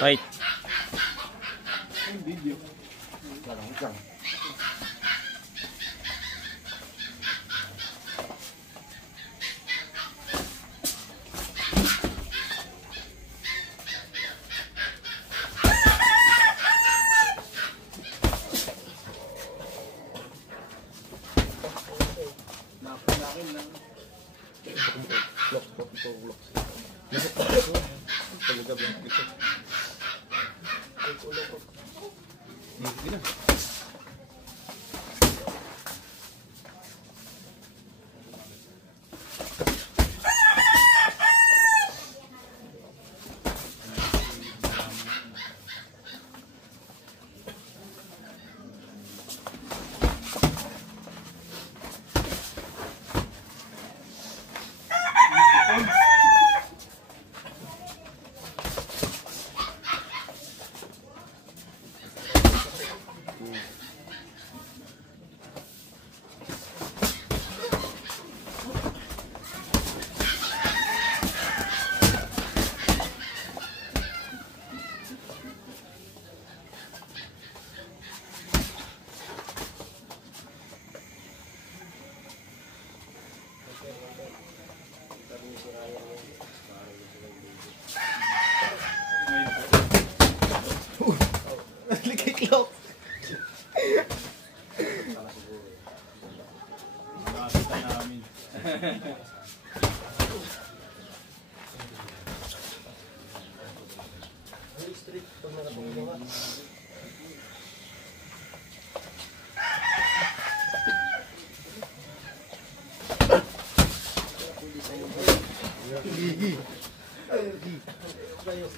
Fight. Video. Likiklok. Nakakita namin. Street pag nakatulong ka.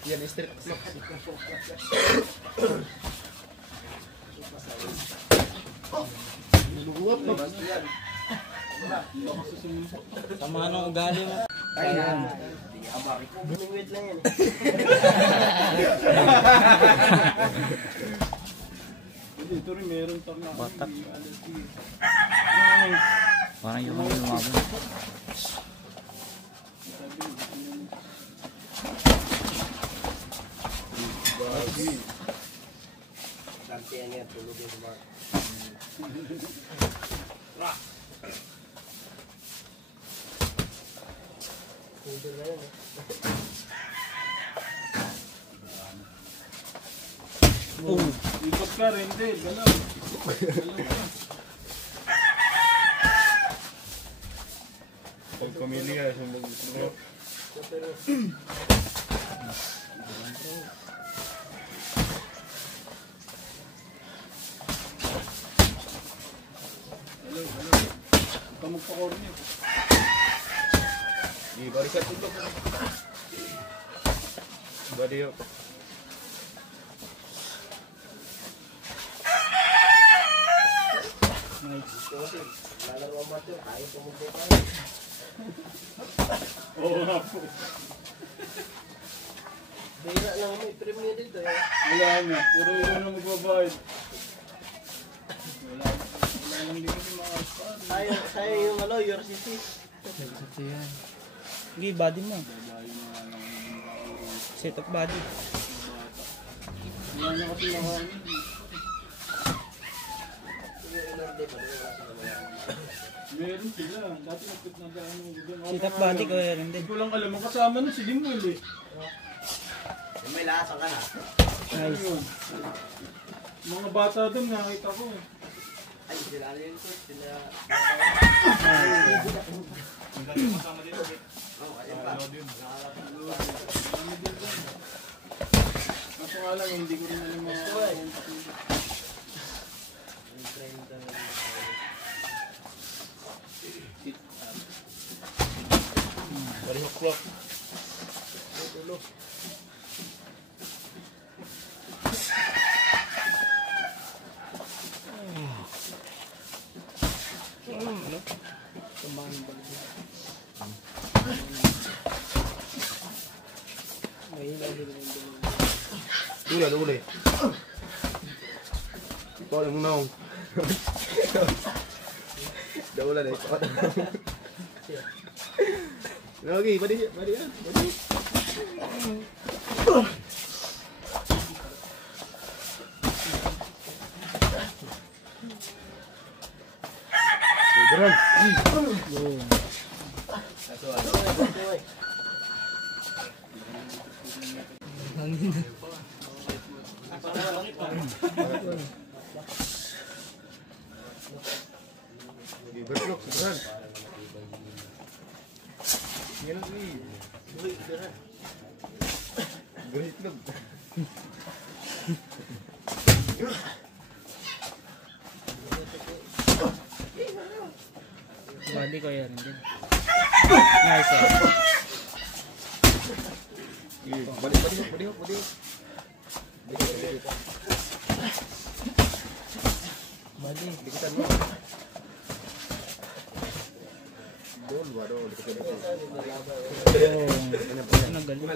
Yan street. Luwap na ba? Sama ng ugali mo. Ayan. Wait lang yan. Dito rin meron pang Batak. Parang yung mga lumabon. Sampian yan, tulog yung mga. Kunder na yan eh. ikot ka rin din. Galaw. Pag pamili ka, sumbog mo. Hello. Ito magpa-cornet. Di, barikat ito. Bariyo. Lalaro ang mato, ayaw pumupo ka. Oo nga po. Bira lang may premiere dito eh. Wala na. Puro yun na magbabayad. Wala lang din kasi mga aspan. Sayang yung your sisi. Sige, body mo. Babae na lang. Set up body. Wala na kasi nakanin. Meron sila. Dati nagpit na gano'n. Set up body ko rin din. Hindi ko lang alam. Ang kasama nun si Limuel eh. May lasa ka na. Ano yun? Mga bata doon nakita ko eh. Ay, sila yun ko. Sila... Ang dami kasama dito eh. Oo, ayun pa. Dami din doon. Kaso nga lang, hindi ko rin alam mga contact nila. Dari clock. Dulu. Ano? Tumbangin ba dito? May ilaw din yung dulu. Dulu. Ito yung naong. Daw lang eh. Lagi, badi yan. Badi. Beran. Beran. Beran. Yan ang Beran. Beran. Bali ko yan din. Nice. Balik. Bali. Dikitan mo. Dol, waduh, dikitan mo. Nagaling.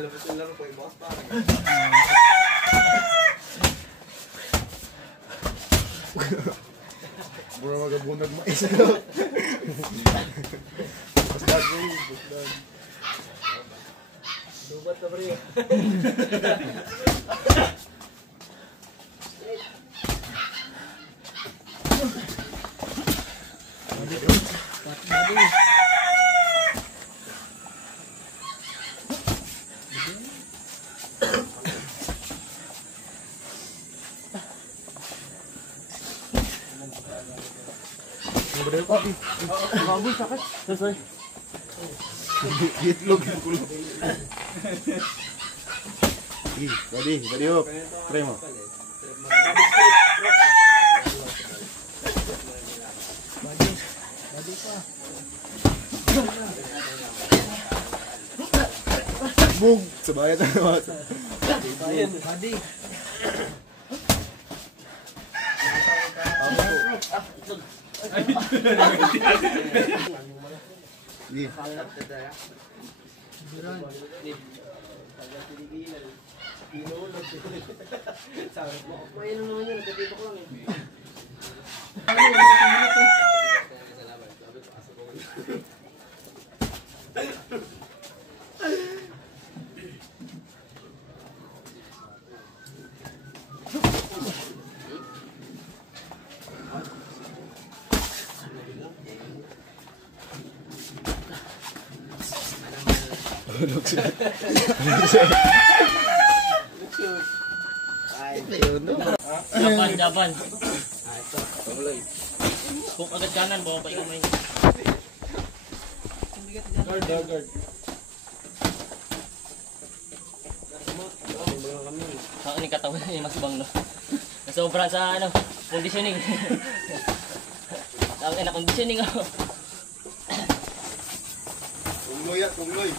Bro, magabunag mais. Basdag mo, basdag. Dubat na pre. Bali. Bagus sakit. Selesai. Itlog. Tadi hop. Prema. Bali pa. Bug, sebayat naman. Bali. Iya. Beran. Mayroon naman yun, nagkatito ko lang eh. Jaban. Kung agad kanan, bawa pa yung kamay. Guard. Saan yung katawan niya mas bang no? Nasobra sa ano, conditioning. Ang ina conditioning ako. Tungloy.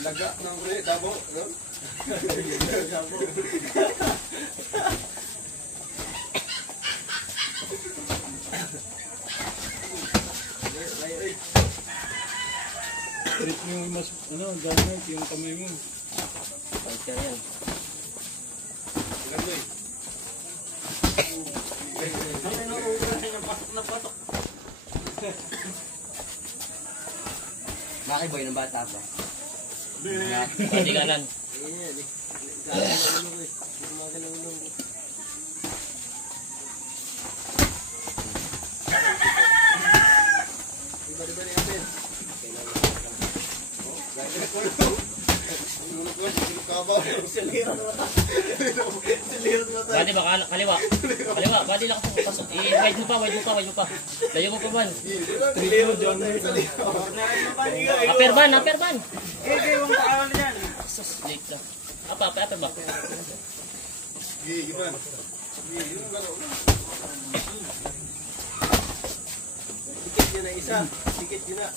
Ilaga ng uli, dabo. Trip mo yung mas, gamit yung kamay mo. Pagka yan. Makiboy ng bata pa. Hindi kanan. Bali ba kaliwa? Kaliwa, bali lang ako pasok. Wide mo pa. Layo mo pa man. Upper ban. Sus, late na. Upper ba? Dikit yun na isa. Dikit yun na.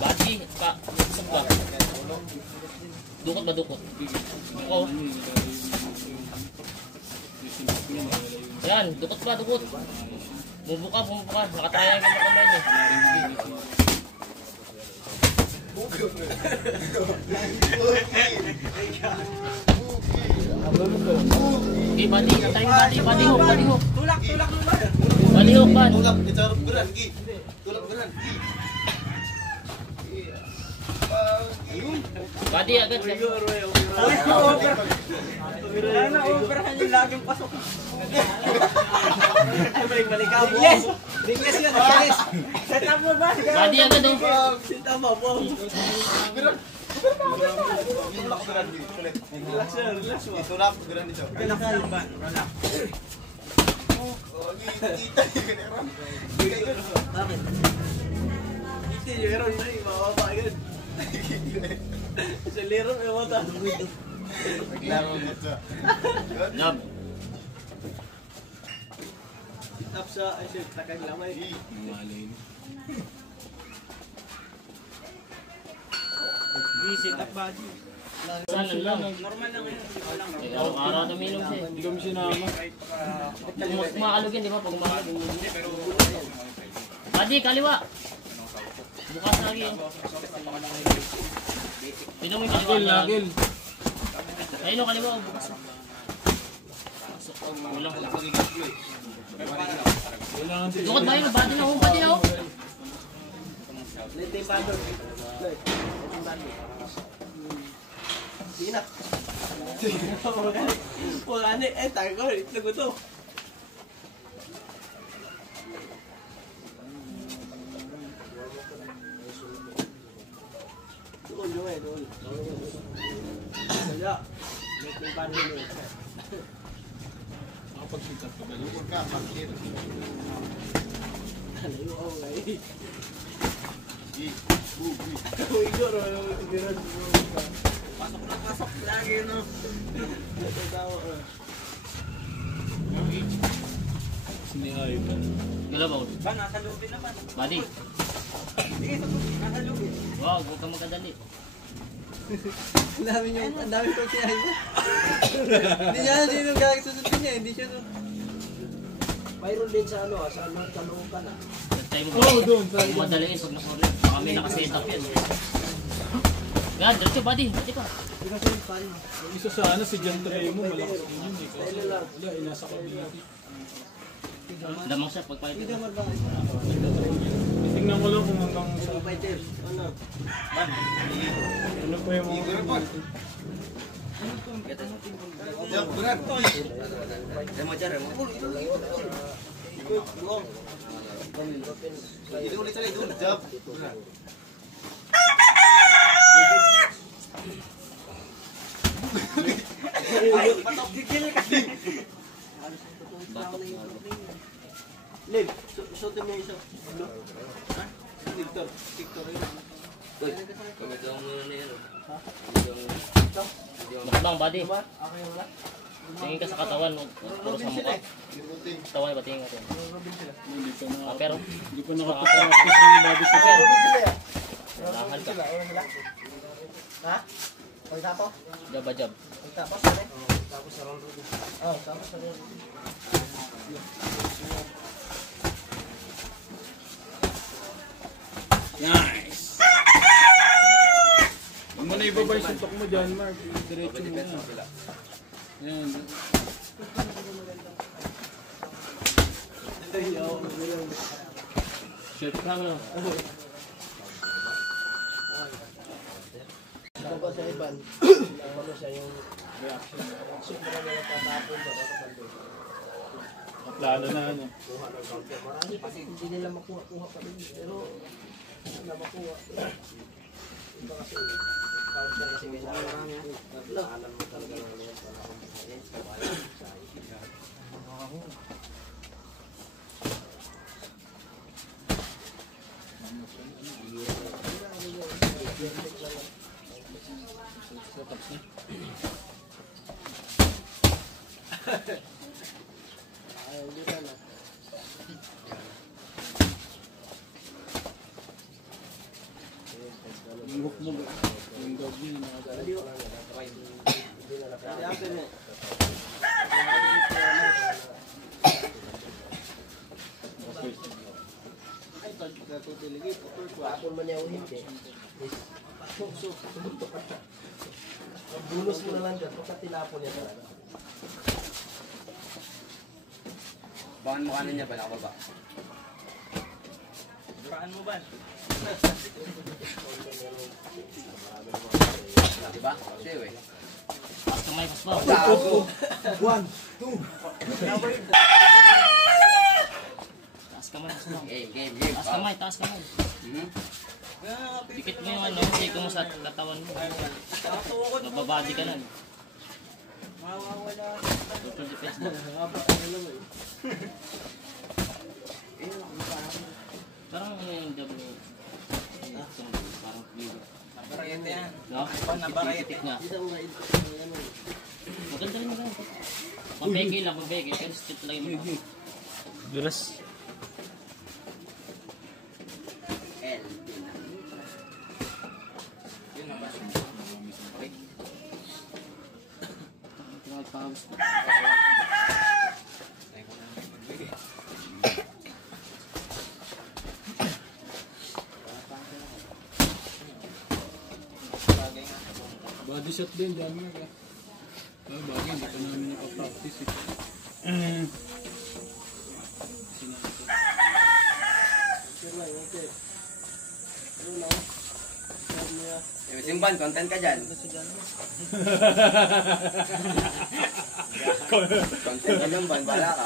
Badi, pa. Isang ba? Dukot ba dukot? Oo. Yan, dukot ba, dukot. Bumubuka. Nakataya yung kamay niya. Okay, badi. Tayo badi hook. Tulak mo ba? Badi hook, ban. Tulak, itarap beran, Gi. Tulak beran. Body agad. Wala na, operahan yung laging pasok. Ay, balik-balik ka, boss. Yes! Ringles yun, ringles. Set up mo ba? Body agad oh. Set up mo, boss. Relax na, relax mo. Ito na, pagkaran dito. Relax na, ba? Relax. Bakit? Hindi, meron na eh, mababa agad. Sa liro, may mata. Naglaro mo siya. Love. Sit up sa, ay shit, takang lamay. Sit up body. Sana lang. Normal lang yun, hindi ko lang. Araw-araw na minum siya. Hindi kami sinama. Pag umakalog yan, di ba? Pag umakalog. Body, kaliwa. Bukas lagi yun. Pino mo yung kaliwa. Lagil. Ayun o, kaliwa. Bukas. Walang. Lukot ba yun? Body na ho, body na ho. Let the bando. Sige na. Wala na eh, tayo ko, ito ko to. Doon, doon eh, doon. Kaya, let the bando na eh. Nakapag-sit-up ka ba? Huwag ka, pakit. Alayo ako nga eh. Uy, Igor, pasok lagi no. Natatawa ka. Sinihay ba? Gala ba? Ba, nasa loob din naman. Body. Sige, nasa loob din. Wow, huwag kang magkadali. Ang dami ko siya. Hindi niya alam sino gagasusunod niya, hindi siya no. Mayroon din sa ano, sa North Caloocan ah. Tayo mo Oo, doon. Huwag madaliin pag nasornet. Baka may nakaset up yan. Yan, diretso body. Body pa. Hindi kasi yung paano. Yung isa sa ano, si John Tremo, malakas din yun eh. Kasi wala, inasa ka dito. Lamang siya pagpahit. Hindi naman ba? Tingnan ko lang kung hanggang sa... Ano fighter? Ano? Ano pa yung mga... Igor po. Jump, berat. Ikot, buong. Itu ulit ulit ulit. Jump. Gigil kasi. Lim, suotin mo yung isa. Ano? Victor, Victor yun. Mukbang body. Okay, wala. Tingin ka sa katawan mo. Puro sa mukha. Katawan ba tingin ka dyan? Hindi pa na... Pero, Hindi pa nakapag-practice ng body sa pero. Sila. Lahan ka. Ha? Pagtapos? Jab, jab. Pagtapos, ano? Tapos sa round. Oh, tapos sa round. Nice! Huwag mo na ibaba yung suntok mo dyan, Mark. Diretso mo na. Yan. Shirt ka mo. Ako ba sa Iban? Ano siya yung reaction? Super na nagtatapon ba? Plano na ano. Kuha ng counter. Marami kasi hindi nila makuha-kuha pa rin. Pero, na makuha. Iba kasi, counter kasi may marami. Nagdaanan mo talaga ng mga para kumpahin. Kabayan sa ayaw dito na. Yung hook mo ba? Yung dog niya, nakagalaw. Kaya akin eh. Ay, tagkakutiligid. Kapon man niya o hindi. Bonus mo na lang dyan. Pagka tinapon niya talaga. Bangan mo kanin niya pa, nakababa. Duraan mo ba? Diba? Siya eh. Taas kamay, pas ba? 1, 2. Taas kamay, pas ba? Game. Taas kamay, taas kamay. Dikit mo yung ano, siko mo sa katawan mo. Mababadi ka nun. Total defense mo. Parang ano yung double. Parang flavor. Nabarayete yan. No? Nabarayete nga. Maganda rin maganda. Mabeke lang, mabeke. Pero strip lang yung mga. Dulas. L. Yun na ba? Okay. Pawis na. Body shot din, dyan mo ka. Bagay, hindi pa namin nakapractice eh. Simban, content ka dyan. Content ka dyan, Ban. Bala ka.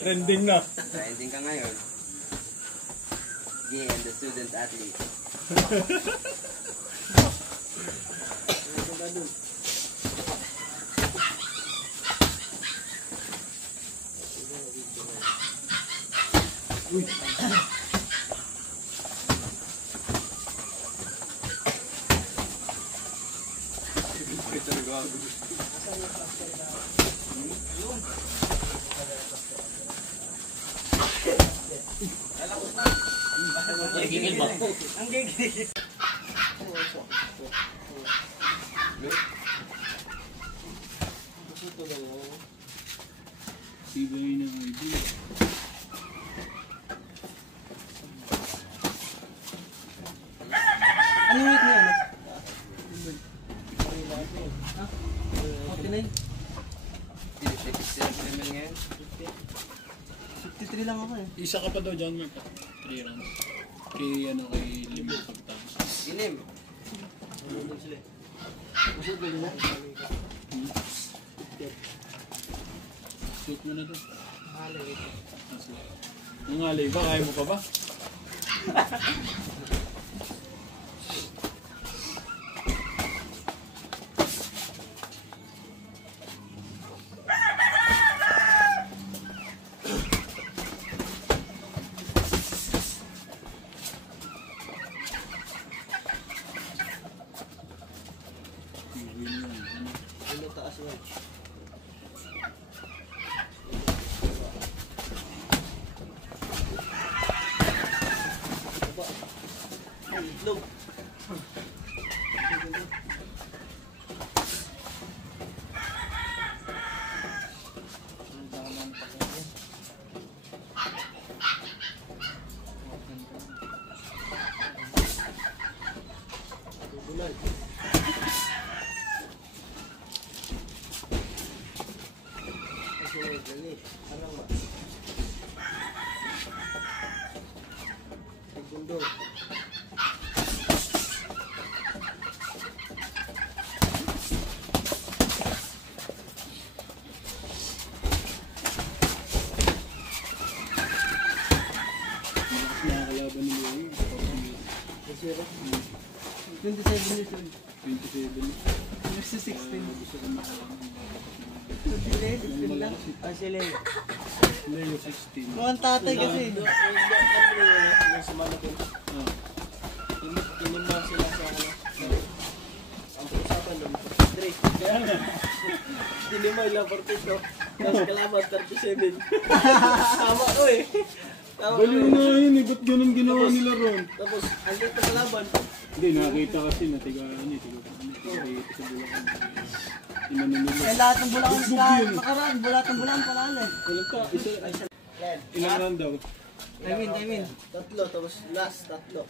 Trending na. Trending ka ngayon. Yeah, and the student athlete. Uy. Gigil ba? Ang gigil. Sibay na idea. Ano yung weight niya? 49? 57 ml ngayon. 53 lang ako eh. Isa ka pa daw dyan, Mark. 3 rounds. Kay ano, kay Limo pagtapos. Inim. Busog ba yun na? Shoot mo na doon. Ang alay ba? Kaya mo pa ba? Ano taas mo? Ay, itlog. Bulan. Dali. Ano ba? Segundo. Nakakalaban ni Louie. 27 years old. 27. Next to 16. Gusto ko makalaman. Si Leo, 16 lang. Ah, si Leo. Leo 16. Mukhang tatay kasi. Yung sumalabin. Ah. Tinimang sila sa ano. Ang usapan nun. Drake. Kaya nga. Tinimang lang 42. Tapos kalaban 37. Tama ko eh. Tama ko Baliw eh. na yun eh. Ba't ganun ginawa nila ron? Tapos, ang dito kalaban. Hindi, nakakita kasi na tiga ano eh. Tiga dito sa Bulacan. Inano nila. Eh, lahat ng Bulacan Bugbog ka. yun. Nakaraan, lahat ng Bulacan panalo. Walang ka. Ilang round daw? I win. Tatlo, tapos last, tatlo.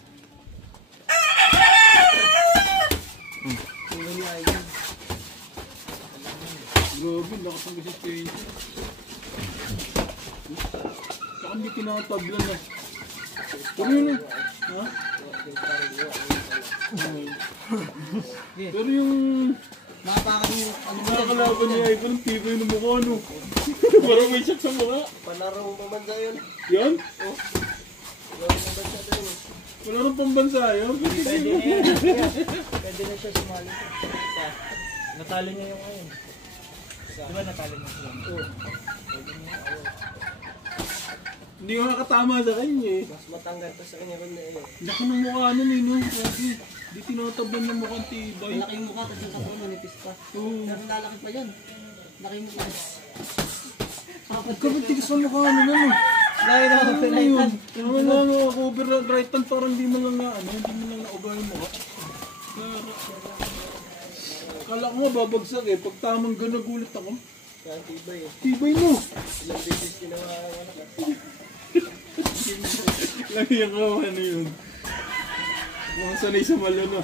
Hindi niya ay yun. Grabe, lakas ang kasi change. Saka hindi kinatablan na. Pero yun, ha? Pero yung Nakapakan yung ano mo. nakakalaban niya ay parang tibay ng mukha, no? Parang may shock sa mukha. Panaro mo pamansa yun. Yan? Panaro mo pamansa doon. Wala nang pambansa yun. Pwede na siya sumali. Natalo niya yung ayun. Di ba natalo niya siya? Oo. Hindi ko nakatama sa kanya eh. Mas matanggal pa sa kanya kung na yun. Laki ng mukha nun eh, no? Kasi di tinatablan ng mukhang tibay. Malaki yung mukha kasi yung katawan manipis pa. Oo. Pero lalaki pa yan. Laki yung mukha. Kapag tigas ang mukha ano nun eh. Dahil na ako Ano yun? Naman lang ako over right hand parang di man lang na ano, hindi man lang na-uga yung mukha. Kala ko nga babagsak eh. Pag tamang gano'n nagulat ako. Kaya tibay eh. Tibay mo! Ilang beses ginawa ang anak ka. Lagi ako ano yun. Mukhang sanay sa malo na.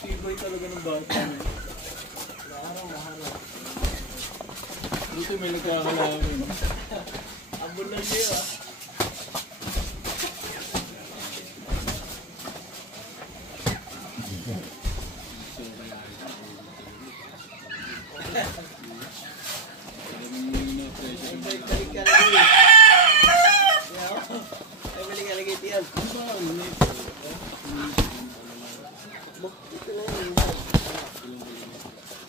Tibay talaga ng bata. Laharang. Buti may nagkakalaman. Abon lang siya ah. Balik ka lagi. Ay, balik ka lagi tiyan. Ito na yun.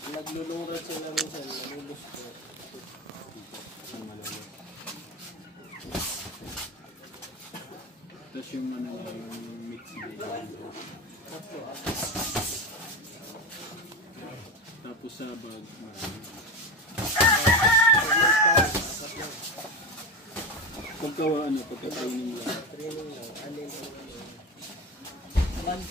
Naglulungat sila minsan. Nalulus ko. Tapos yung ano, yung mix tapos sa bag. Pagkawa ano, pagka-training lang. Training lang. Alin ang One.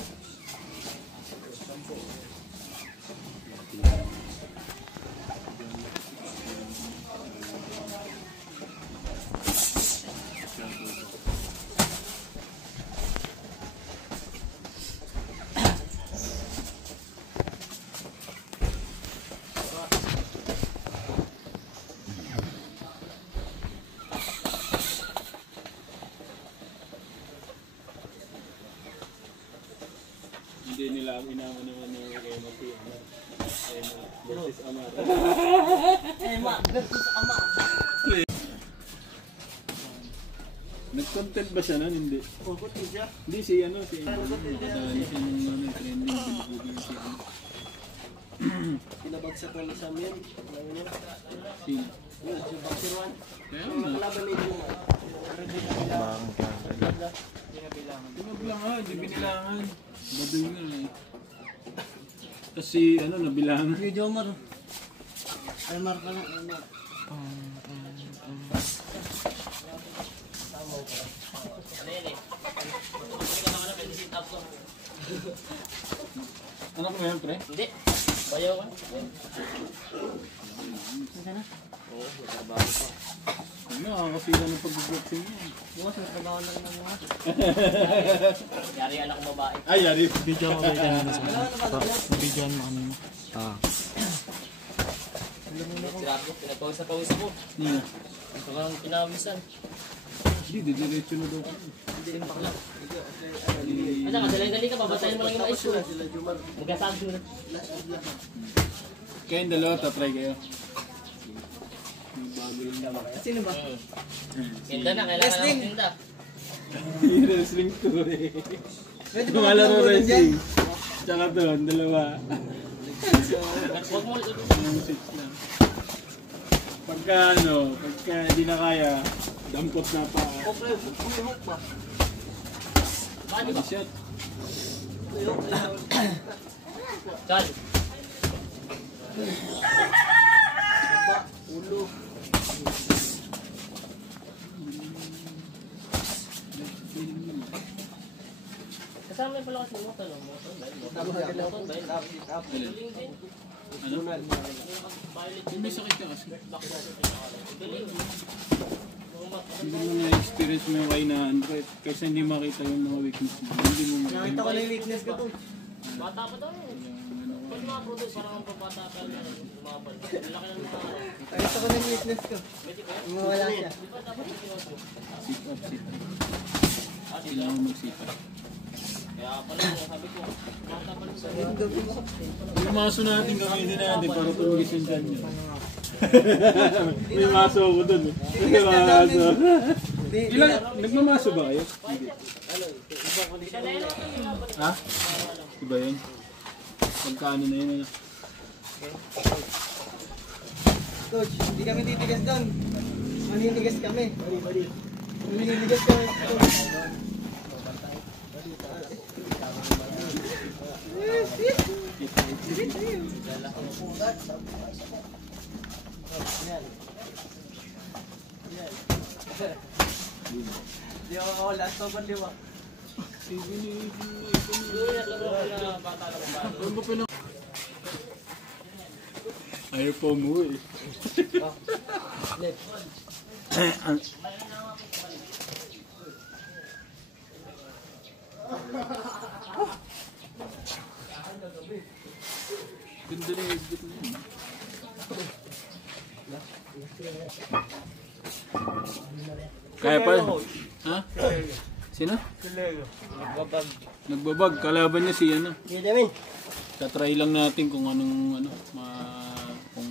Hindi nila inaman naman ng Emma si Emma versus Amar. Emma versus Ama. Nag-content ba siya nun? Hindi. Kukutin siya. Hindi si ano, si Emma. Nakadali siya ng ano, trending. Pinagbubugan si ano. Pinabagsak ko sa amin. Alam niyo? Sino? Yun, si Boxer One. Kaya Ang nga. nakalaban ni Juma. Hindi na bilangan. Hindi na bilangan. Tumag lang ha, hindi binilangan. Baduy nga eh. Tapos si ano, nabilangan. Yung Jomar. Emar ka lang. Emar. Ano yan eh? Hindi ka naman na sit up ko. Anak mo yan, pre? Hindi. Bayaw ka. Saan na? Ano, nakakapila ng pag-boxing niya. Bukas may trabaho na rin ng mga. Yari anak ko babae. Ay, yari. Video mo kayo kanina sa Wala na ba? video mo kanina. Grabe, pinagpawis na pawis ako. Hmm. Ito ka lang pinawisan. Hindi, diretso na daw. Hindi rin bakla. Ano ka, dali-dali ka, babatayin mo lang yung mais ko. Sila Juma. Magkasabi mo na. Kayong dalawa, tatry kayo. Yung bago yung Sino ba? Tinda na, kailangan ng tinda. yung wrestling tour eh. Pwede ba Tumalaro magbubulan dyan? wrestling. Tsaka doon, dalawa. Huwag mo, Yung six lang. Pagka ano, pagka hindi na kaya, dampot na pa. Okay, humihok ba? body ba? Body shot. Humihok na yun. Chal. Ba, ulo. Kasama yung pala kasi mo, tanong mo. Tama ka lang po. Tap. Galing din. Ano? Violet Kung may sakit ka kasi. Galing. Hindi mo na-experience mo yung kay na Android. Kasi hindi makita yung mga weakness mo. Hindi mo Nakita ko na yung weakness ko to. Bata pa daw eh. Ano ko Pag mga produce, parang ang pabata ka na lumabal. Laki ng mga araw. Ay, gusto ko ng witness ko. Mawala siya. Sit-up. Kailangan mag-sit-up. Kaya pala, sabi ko, mata pala sa Yung maso natin gamitin natin para tumigis yung dyan yun. May maso ako dun eh. May maso. Ilan? Nagmamaso ba kayo? Hindi. Ha? Iba yun? Pagkaano na yun? Coach, hindi kami titigas doon. Maninigas kami. Maninigas kami. Di ako ako last over, di ba? Ayaw po mo eh. Ganda na yung higit na yun. Kaya pa? Ha? Sino? Nagbabag. Kalaban niya si ano. Hindi namin. Tatry lang natin kung anong ano, kung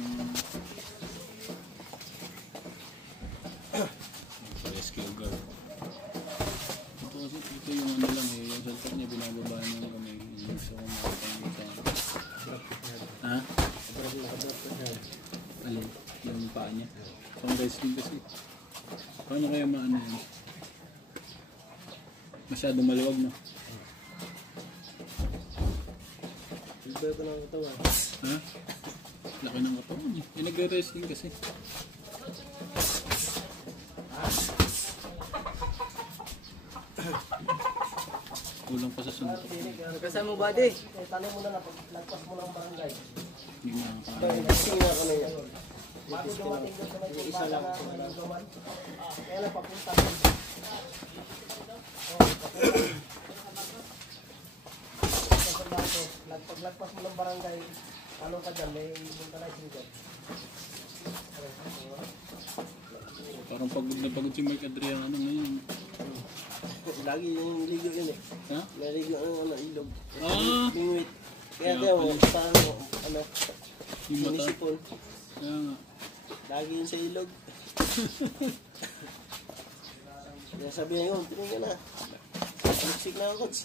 rescue girl. Ito yung ano lang eh, yung cellphone niya binababa niya kami. Gusto ko makakita niya. Ha? Alin? Yung paa niya. Pang wrestling kasi. Paano kaya maano yun? Masyadong maluwag na. Iba ko ng katawan. Ha? Laki ng katawan eh. Eh, nagre-wrestling kasi. Kulang pa sa suntok. Kasama mo ba, di? Tanong mo na na, lagpas mo ng barangay. Hindi makakaano. Tingnan ko na yan. Isa lang. Kaya lang papunta ko. Lagpas mo ng barangay, ano ka dyan, may vulcanizing dyan. Parang pagod na pagod si Mike Adrian ano ngayon. Lagi yung ligo yun eh. Ha? May ligo yung ilog. Ah! Pingwit. Kaya Kaya tayo, pala. parang ano, Yung mata. munisipon. Kaya nga. Lagi yun sa ilog. Kaya sabi niya yun, tingin ka na. Siksik na ako, coach.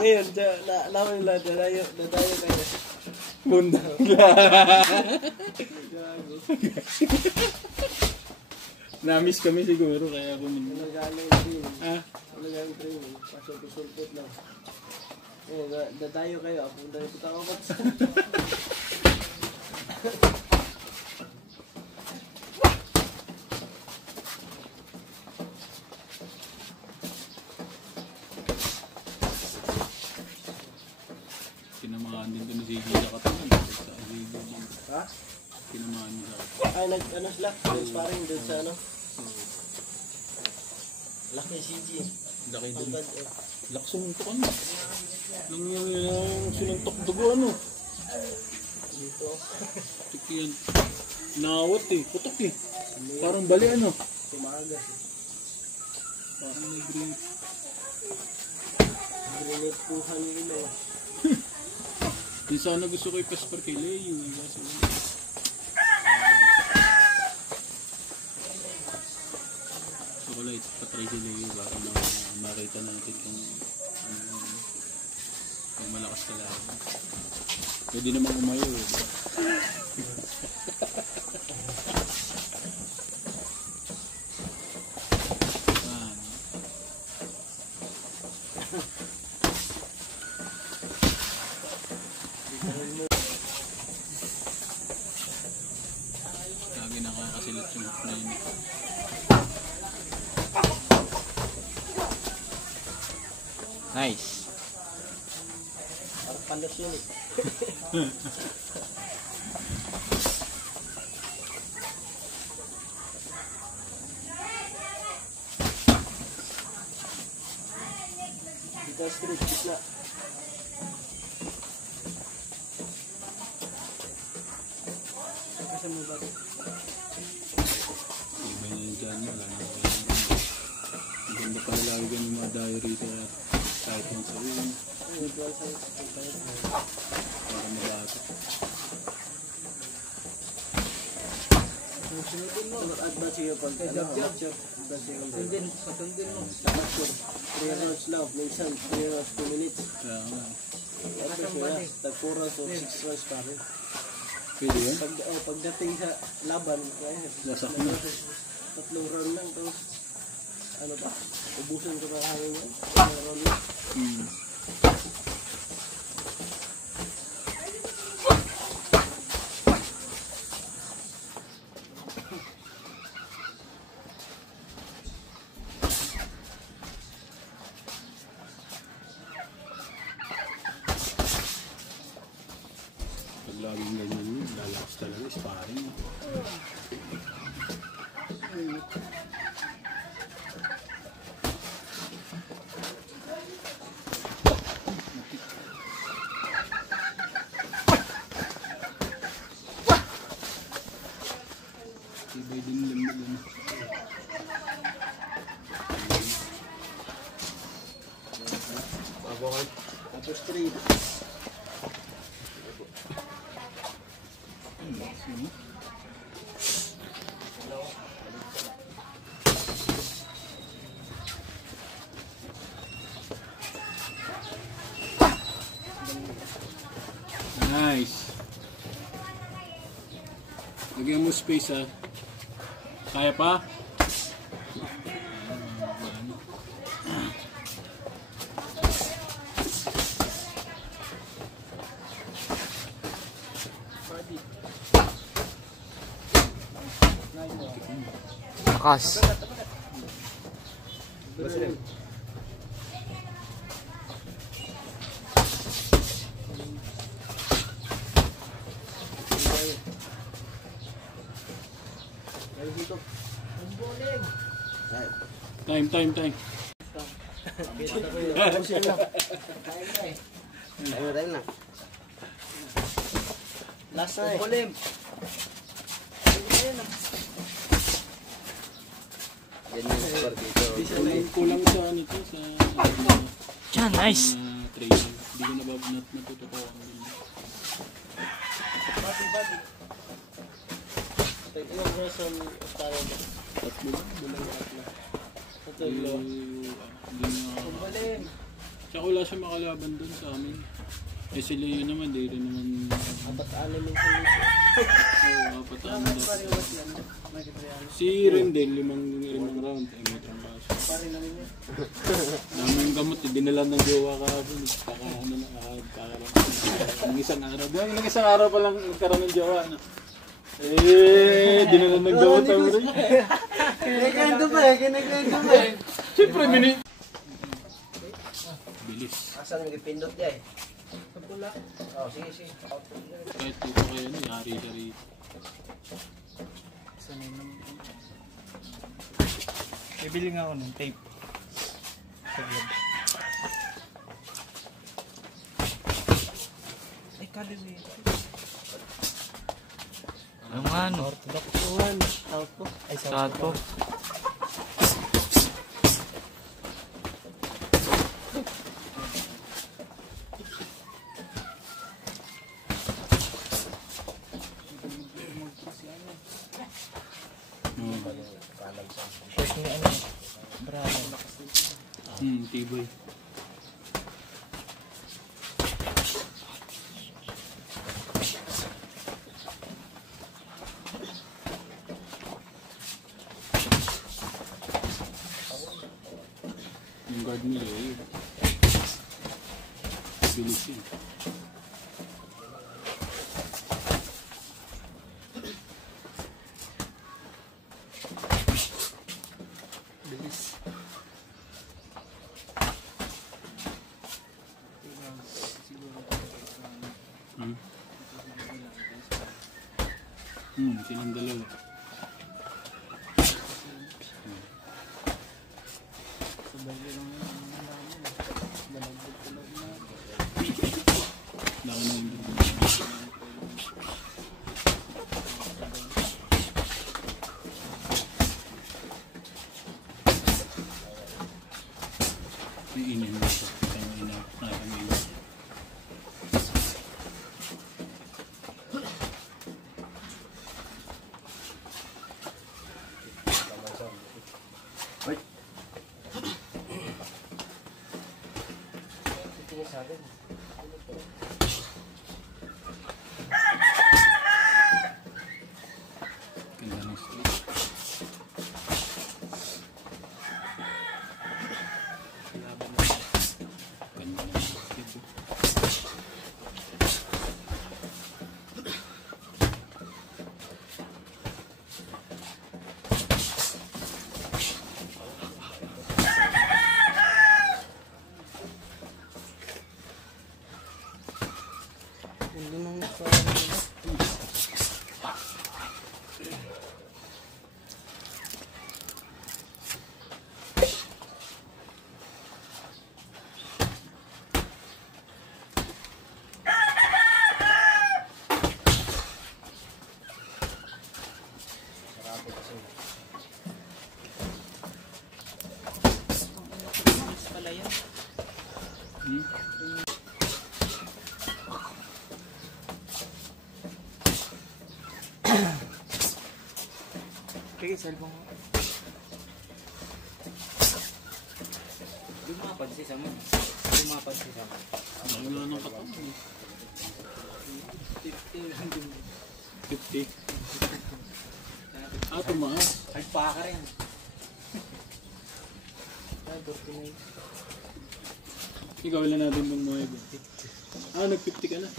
Ngayon, naman nila, dadayo kayo. Bunda. Na-miss kami siguro kaya ako min. Nagaling training. Ha? Nagaling training. Pasulpot lang. Ngayon, dadayo kayo. Punta rin puta ako, coach. Tinamaan din to ni Ziggy sa katawan. Sa Ziggy din. Ha? Tinamaan niya sa katawan. Ay, ano sila? Sparring doon sa ano? Laki CG. Laki din. Pagkad eh. Laksuntok ano. Nang yung sinuntok dugo ano. Dito. Tiki yan. Nawat eh. Putok eh. Parang bali ano. Tumagas eh. Parang may green. Grenade puhan yung ilaw. Di sana gusto ko ipasper kay Leo. Kasi gusto ko lang patry si Leo. Baka makita natin kung kung malakas ka lang. Pwede namang umayo eh. Lagi nakakasilat yung hook na yun. Nice. Parang pandas yun eh. Dito street, gitna. Bilisan mo ba? Iba niya yung dyan nyo. Ang ganda pala lagi ganun mga diary kaya kahit yung sa yun. Para mabata. Advance yung pag capture. Sundin mo. Capture. 3 rounds lang. Minsan 3 rounds 2 minutes. Kaya nga. Tag 4 rounds o 6 rounds pa rin. Pwede yun? Pagdating sa laban, Wasak na. 3 round lang. Tapos ano pa? Ubusan ko na hangin yan. 3 round lang. Pag laging ganyan yun, lalakas talaga, sparring. Ibay din limbo din. Tapos 3. Nice. Lagyan mo space ha. Kaya pa? Lakas. Time. Last na eh. Kulang sa ano to, sa Yan, nice. training. Hindi ko nababnat natututukan din. Ilang rounds ang parang Tatlo lang, bulang tatlo. ito yung low. Hindi na. Tsaka wala siya makalaban dun sa amin. Eh sila yun naman, di rin naman. 4-6 minsan minsan. Oo, apat-amin daw. Si Rendel, limang round. Eh, may trambaso. Pare namin yan. Daming gamot, dinala ng jowa kahapon. Kaka ano na, ang isang araw. Yung isang araw pa lang nagkaroon ng jowa. No? Dinala ng jowa tayo rin. Kinakwento pa eh. Siyempre, bilis. Asan yung ipindot niya eh? Sa pula. Oh, sige. Kahit dito kayo, yari ka rin. Bibili nga ako ng tape. Ay, kalili. Ano nga, no? South po. Tibay. Yung guard nila yun. Bilis yun. Silang dalawa. Laki na yung inin mo ito. Ang ina. Ang ina. Ganda ng stage. Ganda ng stage. Hindi nang parang sige, cellphone ko. Lumapad si Sam. Lumapad si Sam. Wala nang katawan. 50. Ah, tumaas. Ay, paka rin. Ikaw wala natin mong mga iba. Ah, nag-50 ka na.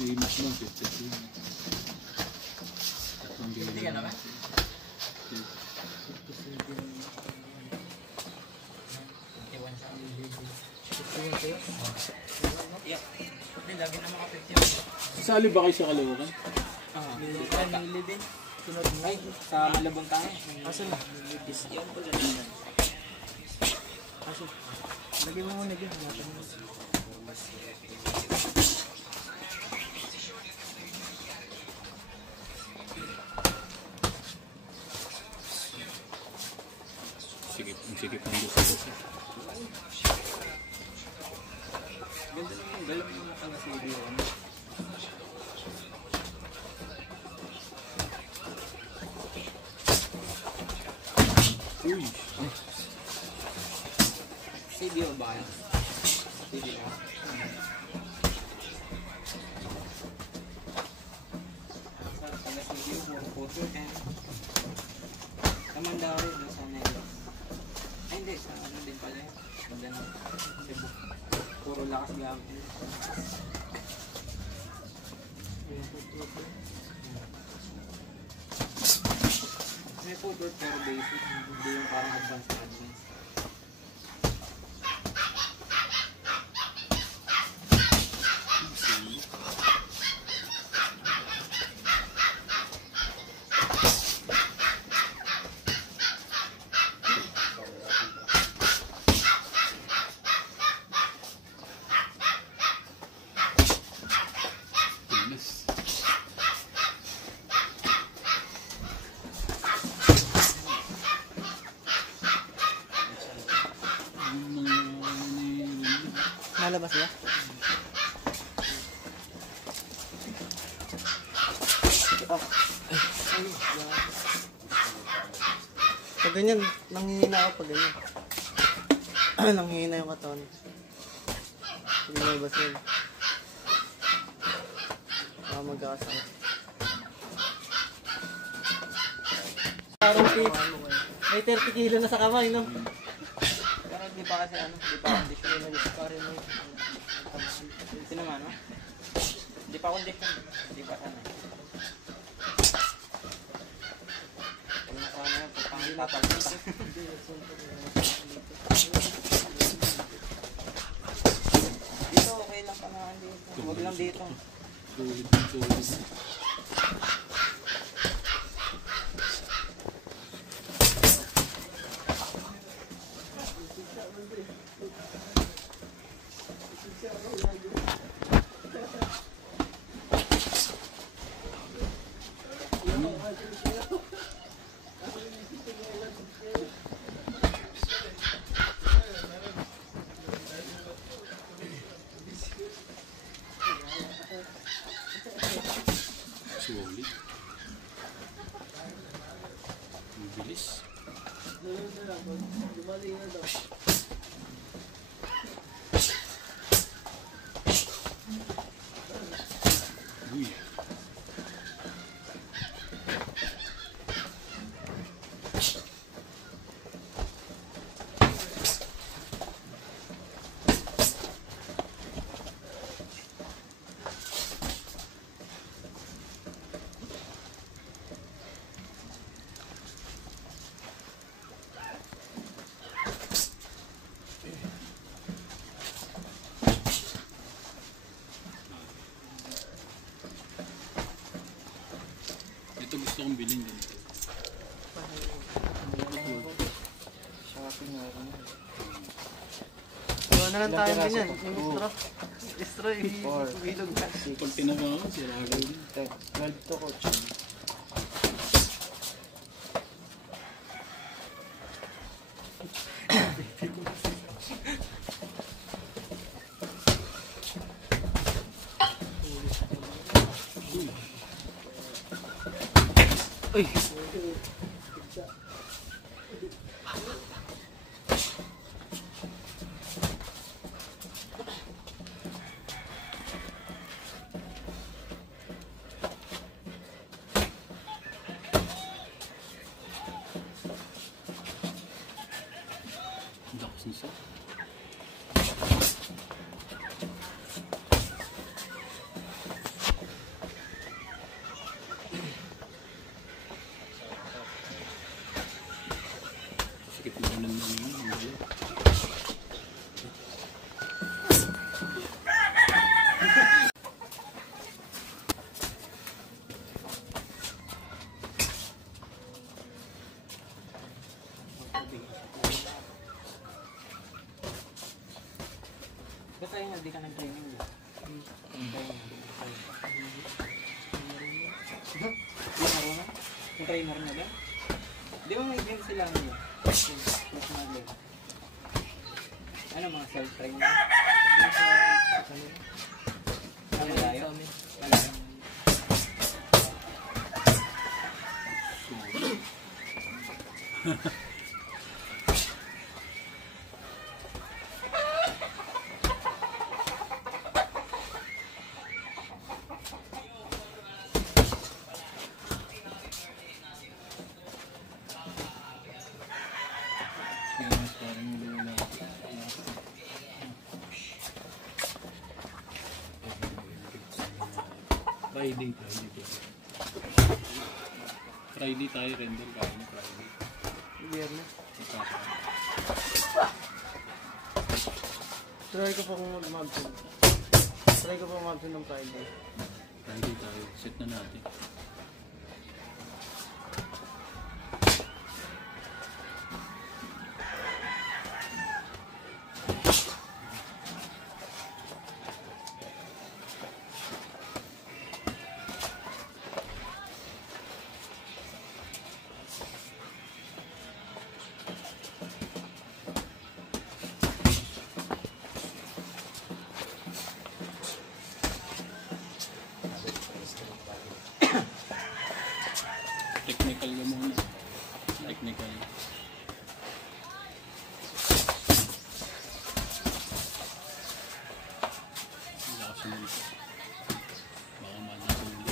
Limas lang, 50. Hindi ka naman? Yeah. Hindi, lagi na mga 50. Sali ba kayo sa Kalawakan? Nilibin. Sunod nga. Sa Malabon tayo. Asan na? Yan po lang. Asan? Lagyan mo muna dyan. Sige, pang gusto. Ganda naman. Galang mo nakalasili yun. Uy! CBO ba yan? CBO. Sa taga-CBO, puro photo yan. Sa Mandaro, doon sa Negros. Ay hindi, sa ano din pala yun. Ganda na. Cebu. Puro lakas gamit. May photo pero basic. Hindi yung parang advanced na advanced. Goodness. Nalabas ba? Pag ganyan, nanghihina ako pag ganyan. Nanghihina yung katawan. Pag nalabas yun. Baka magkakasakit. Parang may 30 kilo na sa kamay, no? Pero di pa kasi ano, di pa condition. Ito naman, no? Di pa condition. Di pa sana. Kung nasama yan, pang tatagpita. Dito, okay lang pa naman dito. Huwag lang dito. Sulit. na lang. Pag dumali na daw. Uy. Ito gusto kong bilhin din. Gawa na lang tayo ganyan. Yung straw. Straw, ilog na. Pag tinaba ako, sira agad din. 12 to coach. Uy! Ang lakas nisa. Sikip na ulan na yun. Ang dali. Ba't tayo nga, di ka nag-training ba? Yung trainer na ba? Di ba may game sila ngayon? Mas magaling. Ano mga self-trainer? Malayo? Malayo. Yan, mas parang lula. Friday tayo, render kaya na Friday. Biyernes. Magkasa. Try ko pa kung mag-mabsin. Try ko pa mag-mabsin ng Friday. Friday tayo, set na natin. Technical ka muna. Technical. Lakas mo dito. Baka manatuli.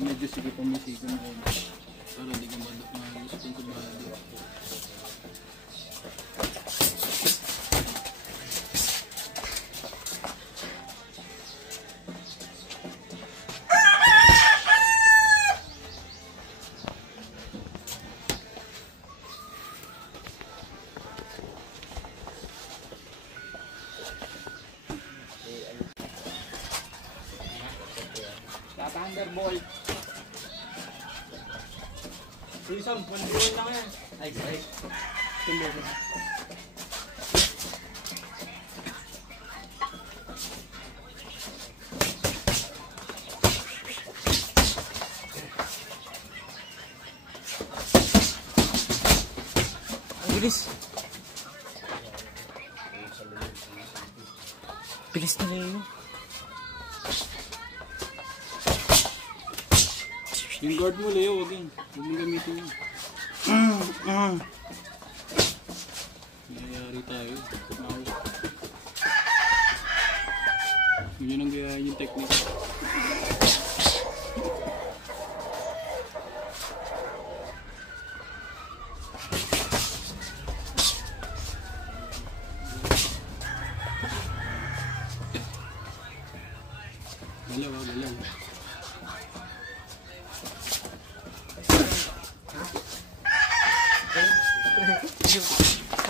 Medyo sige pamasigan mo para hindi ka mahalos kung kabado. Thunderbolt. Wilson, pandiwan lang yan. Nice. Bilis na Leo. Yung guard mo, Leo, wag yan. Huwag mo gamitin yun. Nangyayari tayo. Yun ang gayahin yung technique. Galaw, galaw.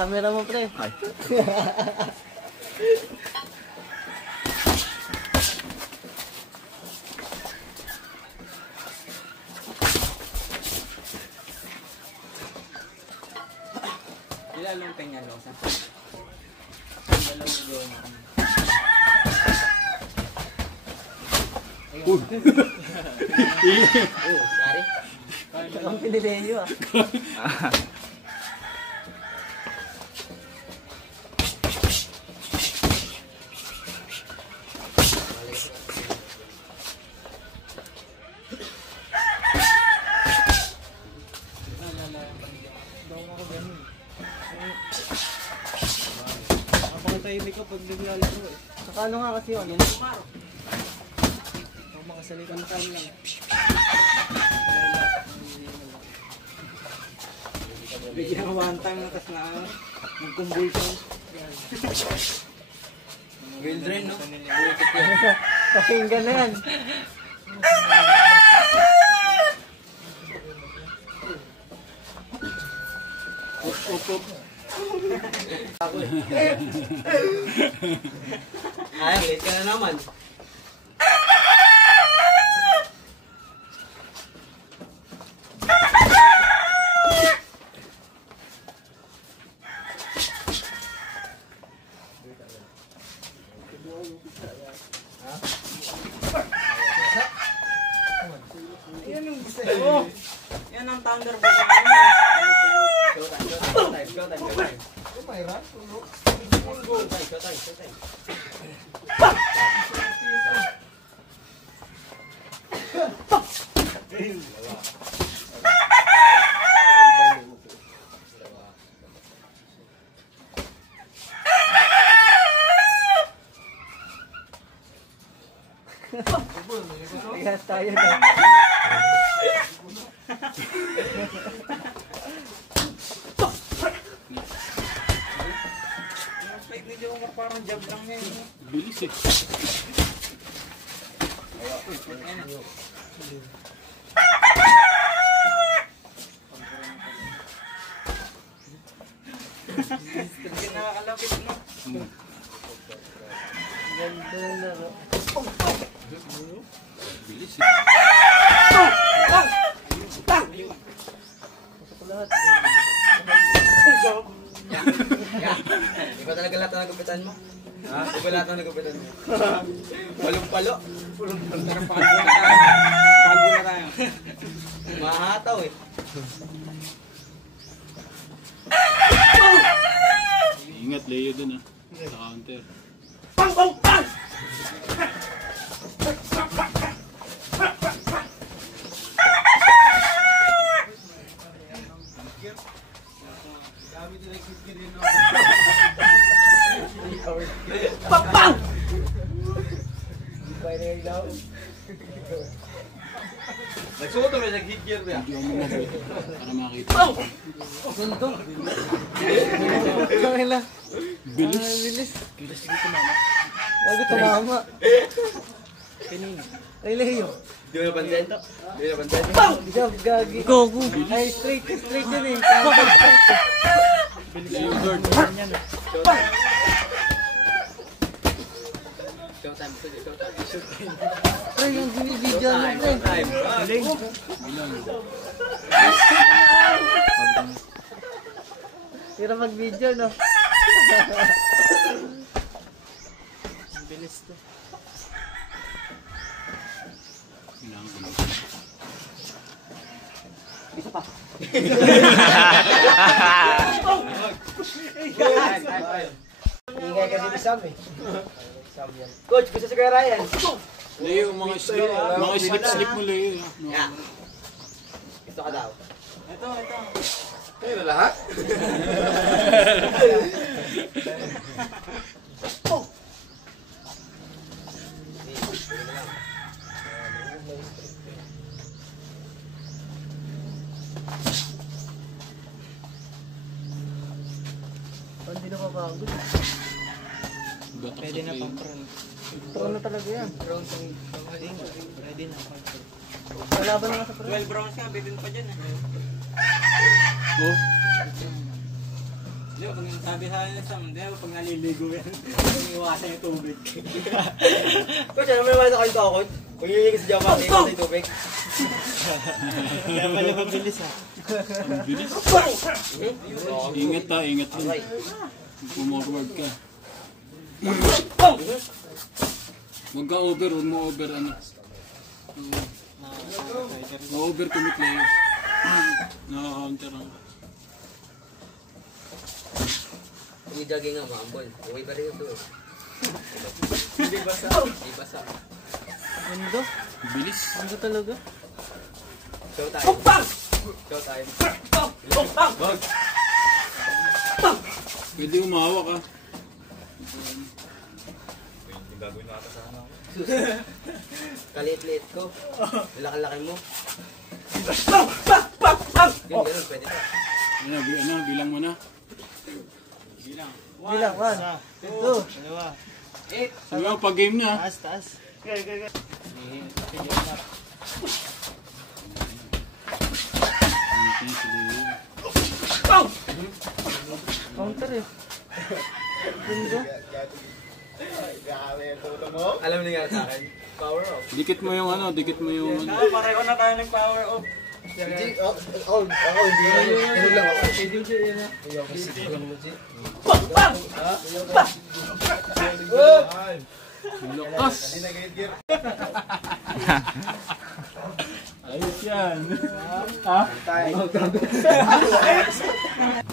Camera mo, pre. Ilalong penyalosa. Dalawang doon. Uy! Oh, sorry. Ang pinileyo ah. Napakatahimik ka pag naglalaro eh. Saka ano nga kasi yun? Huwag makasalitan time lang. Bigyan one time na tas na nagkumbulsyon. Will drain, no? Pakinggan na yan. Ay, late ka na naman. Yan yung gusto ko. Yan ang Thunderbolt ko. Go time. Oh my God. Go time. Yes, tayo na. Yung fight ni Jomar parang jab lang yan. Bilis eh. Hindi nakakalapit mo. Ganda ng laro. Bilis eh. Pasok lahat. Ikaw talaga lahat ang nagupitan mo? Ha? Ikaw lahat ang nagupitan mo? Palong-palo. Palong-palo na tayo. Palo na tayo. Mahataw eh. Ingat, Leo dun ah. Sa counter. Nagsuot mo nag-hit gear ba? Hindi ako mabuti. Para makita. Gundong. Kaya lang. Bilis. Bilis. Lagi tumama. Ay, Leo. Di mo napansin? Di mo napansin? Jab, gagi. Gogo. Ay, straight yan eh. Leo guard. Showtime. Showtime. Pre, yung binibidyan mo, pre. Bilang. Tira mag-video, no? Bilis to. Kailangan ko na. Ingay kasi ni Sam eh. Coach, gusto si Kuya Ryan. Leo, mga slip mo, Leo. Yeah. Gusto ka daw. Ito. Kayo na lahat? Hindi na papagod. Pwede na pang pro. Pro na talaga yan. Ready na pang pro. Kalaban na sa pro. 12 rounds nga, bitin pa dyan eh. Oh, Di ba, pag sabi sa akin sa di ba, pag naliligo yan, iwasan yung tubig. Coach, ano may naman sa kayo coach? Kung yun yung sa Java, kayo sa tubig. Kaya pala mabilis ha. ang bilis. Ingat ha, ingat rin. Pumorward ka. Huwag ka over, huwag mo over ano. Ma-over commit Leo. Nakaka-counter ang. Jogging nga, maambol. Okay pa rin ito. Hindi basa. Di basa. Ano? Bilis. Ano talaga? Showtime. Showtime. Pwede umawak ha. Kalit-lit ko. Laki-laki mo. Yun, ganun, pwede na. Bilang mo na. Bilang. Bilang, 1, 2, 8. Sabi mo, pag-game na. Taas. counter eh. Ganda. Alam mo nga sa akin. Power off. Dikit mo yung ano, dikit mo yung ano. Pareho na tayo ng power off. Ako hindi. Ganun lang ako. Lakas! Ayos yan. Ha?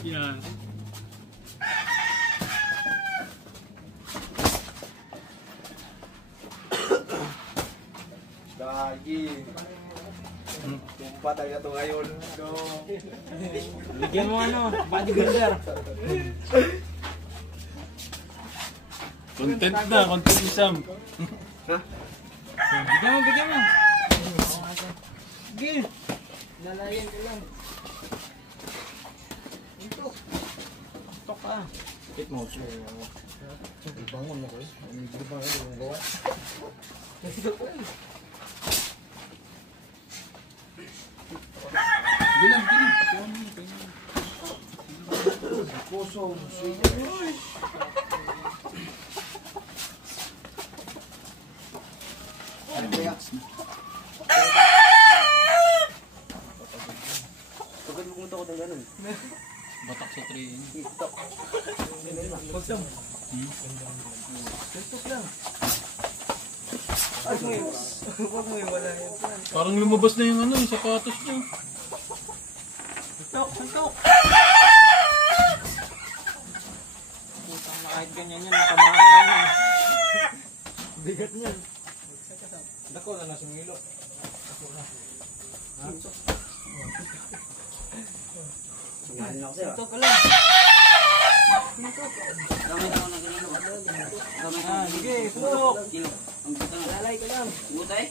Yan. Gagi. Patay na to ngayon. Bigyan mo ano, bodybuilder. Content ni Sam. Bigyan mo. Sige. Lalayan ko lang. Ito ka. Hit mo. Bangon mo ko eh. Hindi ba yung gawa? Bilang. Puso. Ano kaya? Pagod mo ko ng ganun. Batak sa train. TikTok. Huwag lang. Huwag mo yung wala yan. Parang lumabas na yung ano, yung sapatos niyo. Suntok. Putang na kahit ganyan yan, tamahan ka yun. Bigat niyan. Dako na nasungilo. Suntok ka lang. Sige, suntok. Lalay ka lang. Butay?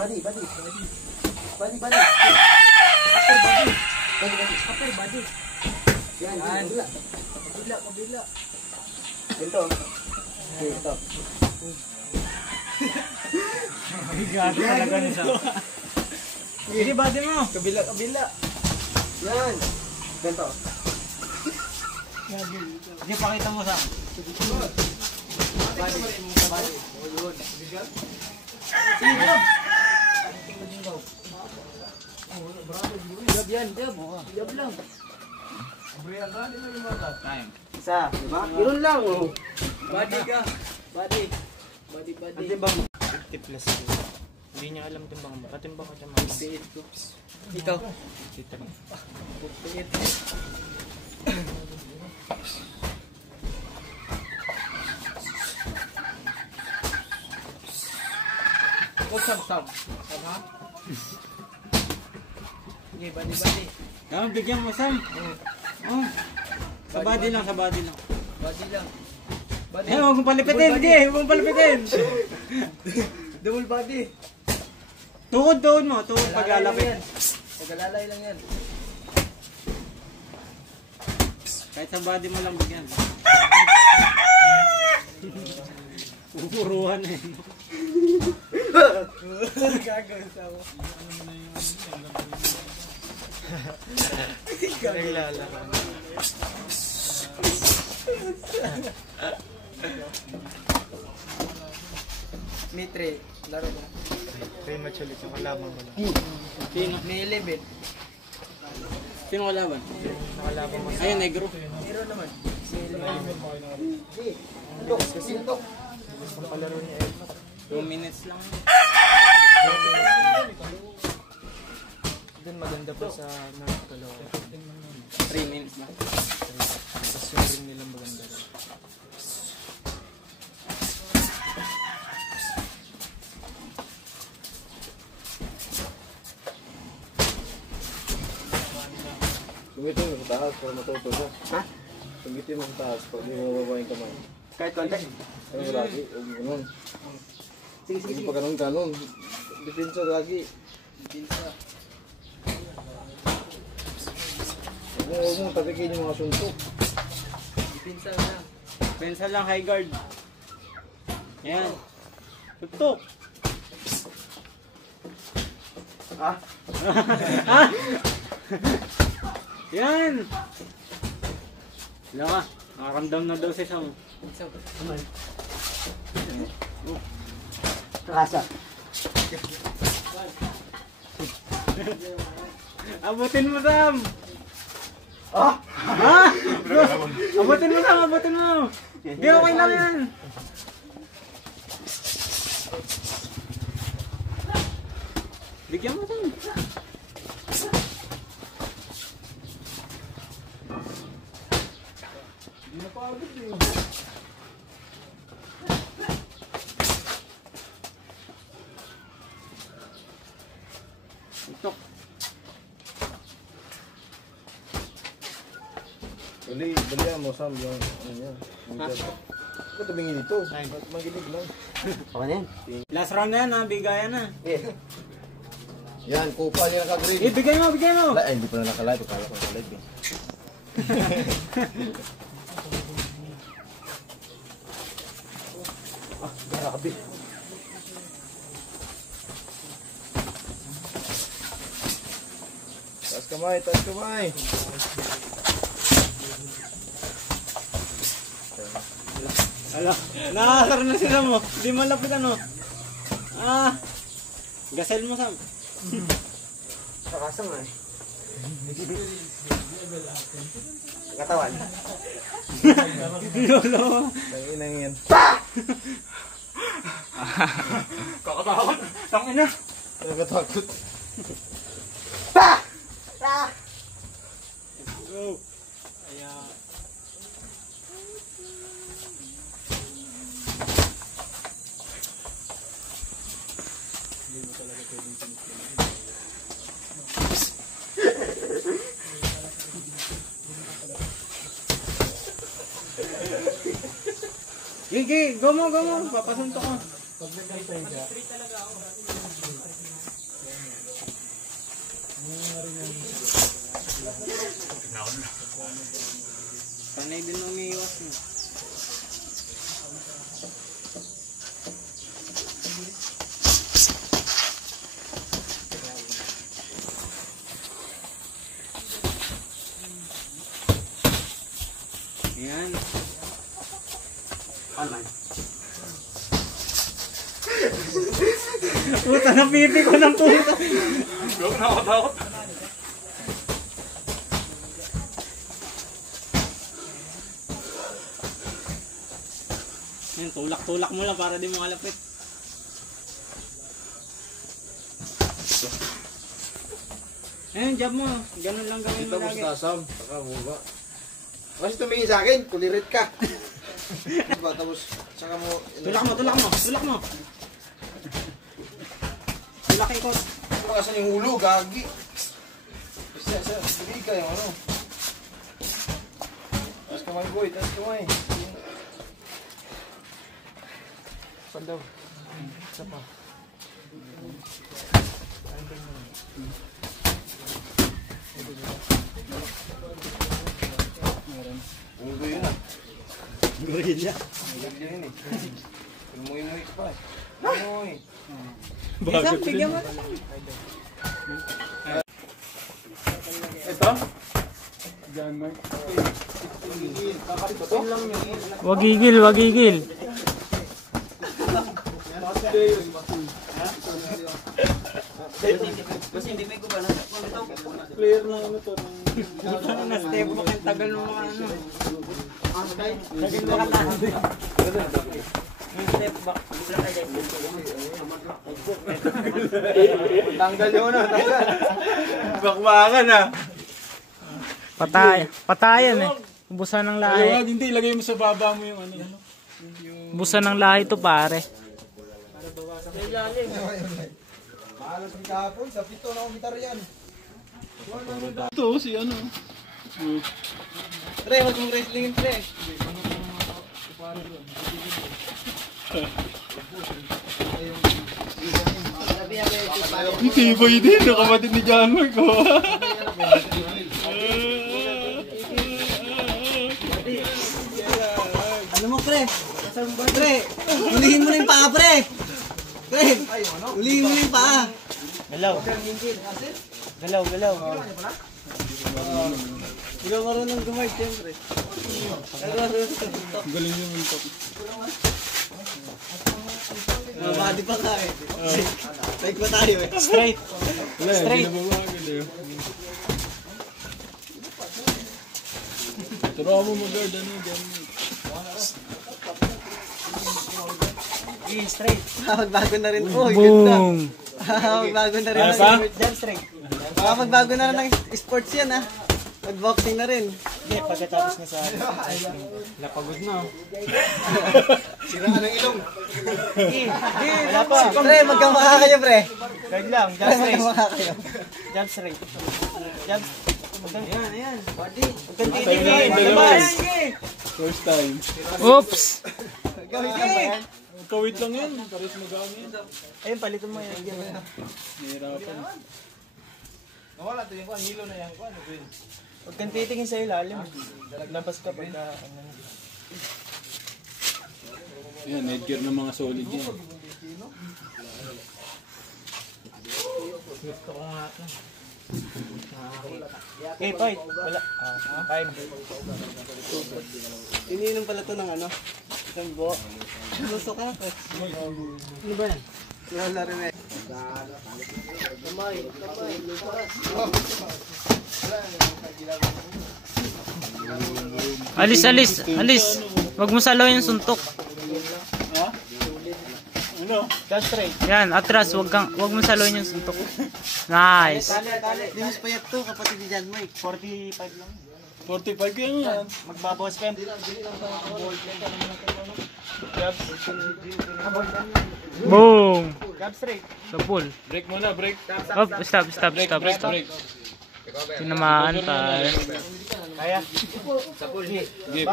Body. Upper body. Yan, kabila. Ito. Okay, stop. Bigat talaga nito. Sige, body mo. Kabila. Yan. Ganito. Sige, pakita mo Sam. Body. Jab yan, jab. Jab lang. Isa, di ba? Yun lang, oh. Body ka. Body. Body. Ang timbang mo. 50 plus. Hindi niya alam timbang ba? Katimbang ko siya mga 58 ko. Ikaw. 58. Huwag sab. Ha? Sige, body. Bigyan mo Sam. Oh. Sa body lang. Body lang. Body. Huwag mong palipitin. Sige, huwag mong palipitin. Double body. Tuhod mo. Tuhod paglalapit. Pag-alalay lang yan. Kahit sa body mo lang bigyan. Pupuruhan eh. Gagawin sa ako. naglalaro. Mitre, laro mo. Rematch ulit yung kalaban mo lang. Sino? May 11. Sino kalaban? Nakalaban mo sa Ayun, negro. Zero naman. May 11. Tok, kasi tok. palaro ni Edna. 2 minutes lang. Doon maganda pa sa North Caloocan. 3 minutes lang. Tapos yung ring nilang maganda rin. Tumitin mo sa taas para matuto ka. Ha? Tumitin mo sa taas para di mo mababa yung kamay. Kahit konti. Ano lagi? Huwag mo ganun. Sige. Hindi pa ganun. Depensa lagi. Pinsa. Huwag mo tapikin yung mga suntok. Pinsa lang. Pensa lang, high guard. Yan. Tutok. Ah? Ha? Yan. Wala ka. Nakaramdam na daw si Sam. Pinsa. Kakasa. Abutin mo, Sam. Ah! Ha? Abutin mo, Sam. Abutin mo. Hindi, okay lang yan. Bigyan mo, Sam. Tutok. Balihan mo Sam yung ano yan. Ba't tumingin dito? Magilig lang. Okay na yan. Last round na yan, ha? Bigayan na. Yan, kupa yan naka-green. Bigay mo, bigay mo. Ay, hindi pa na naka-live. Akala ko naka-live eh. Grabe. Taas kamay, taas kamay. Ala, nakakasar na sila mo. Hindi malapit ano. Ah, gasel mo, Sam. Kakasa nga eh. Katawan. Lolo. Tanginang yan. Kakatakot. Tangina. Nagatakot. Go. Ayan. Gigi, go mo, papasunto ko. Panay din umiiwas mo. Puta, napipi ko ng puta. Nakakatakot. Yan, tulak-tulak mo lang para di mo kalapit. Ayun, job mo. Ganun lang gawin mo Tapos lagi. nasam, saka buba. Kasi tumingin sa akin, kulirit ka. Diba, tapos saka mo... Tulak mo, tulak mo, tulak mo. Tulak ikot. Makasan yung ulo, gagi. Hindi ka yung ano. Taas kamay boy, taas kamay. Saan daw? Isa pa. Ulo yun ah. Gorilla. Ulo yun eh. Umuwi-umuwi ka pa eh. Umuwi. Isang bigyan mo na lang. Ito? Diyan, Mike. Wagigil, wagigil. Kasi hindi may guba na. Clear na ano to. Na-step mo kang tagal mo mga ano. Tagal mo kang step back. Tanggal yun ah, tanggal. Bakbakan ah. Patayan eh. Ubusan ng lahi. Ayun, hindi. Lagay mo sa baba mo yung ano. Ubusan ng lahi to pare. Maalas ni kahapon, sa pito na umitar yan. Ito, si ano. Pre, wag mong wrestling pre. Yung tibay din. Yung kapatid ni John Mark. Ano mo pre? Pre, ulihin mo na yung paa pre. Pre, ulihin mo na yung paa. Galaw. Galaw, galaw. Hindi ka marunong gumawa, siyempre. Galing yung multok. Mabadi pa ka eh. Like pa tayo eh. Straight. Wala, Straight. hindi na babagad eh. Turuan mo mag-guard ano, John Mark. Straight. Magbago na rin. Oh, ganda. Boom. Magbago na rin. Ano pa? Jump straight. Magbago na rin ng sports yan ah. Mag-boxing na rin. Hindi, pagkatapos na sa napagod na. Siraan ng ilong. Wala pa. Pre, magkamaka kayo pre. Guard lang. Jump Pre, straight. magkamaka kayo. Jump straight. Jump. Ayan, ayan. Body. Titigil. Dalawa. Labas. First time. Oops. Gawin ka ba yan? Kawit lang yan. Pares magamit. Ayun, palitan mo yan. Nahirapan. Nawala ito yung kuhan, hilo na yan kuhan. Huwag kang titingin sa ilalim. Lampas ka pagka ano. Ayan, headgear ng mga solid yan. Gusto ko nga ito. Okay, fight. Wala. Time. Iniinom pala to ng ano? Isang buo. Luso ka pre. Ano ba yan? Wala rin eh. Alis, alis, alis. Huwag mo salo yung suntok. Ha? Ano? Jump straight. Yan, atras. Huwag mo saloin yung suntok. Nice. Di mas payat to kapatid ni John Mike. 45 lang. 45 ka yan. Magbabawas ka. Boom! Jump straight. Sa pool. Break muna, break. Oh, stop, stop, Break, stop, break, stop. break. Tinamaan tayo. Kaya? Give.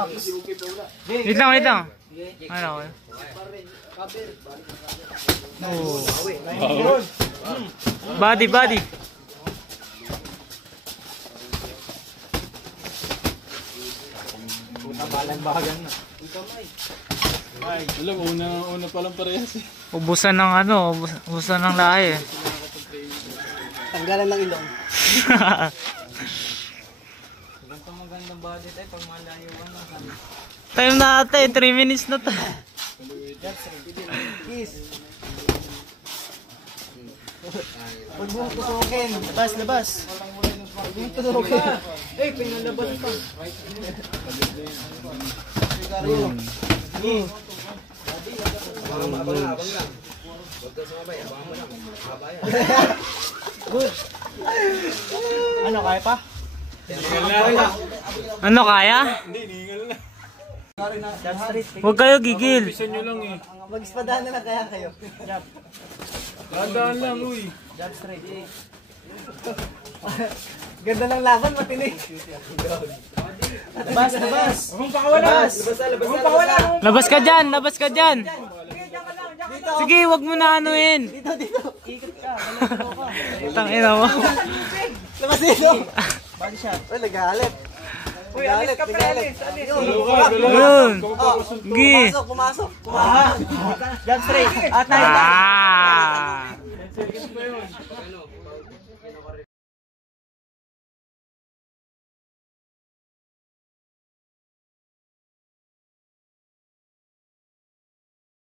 Wait lang, wait lang. Ano ako? Oh. Wow. Body, body. Alam, una pa lang parehas eh. Ubusan ng ano, ubusan ng lahi. Tanggalan ng ilong. Ganito magandang body tayo pag malayo ano. Time na ate, 3 minutes na to. Kiss. Huwag mo tutukin. Labas, labas. Huwag mo tutukin. Eh, pinalabas pa. Abang lang. Huwag ka sumabay, abang mo lang. Haba yan. Good. Ano, kaya pa? Ano kaya? Hindi, ningal na. Huwag kayo gigil. Pisan nyo lang eh. Mag-ispadahan na lang kaya kayo. Jab. Dadaan lang, uy. Jab straight. Ganda ng laban, matinig. Labas, labas. Huwag pakawala. Labas ka dyan, labas ka dyan. Sige, wag mo na anuin. Dito, dito. Ikot ka. Tangina mo. Labas dito. Body shot. Uy, nagalit. Uy, alis ka pre, alis. Yun. Oh, Sige. pumasok. Jab straight. At tayo.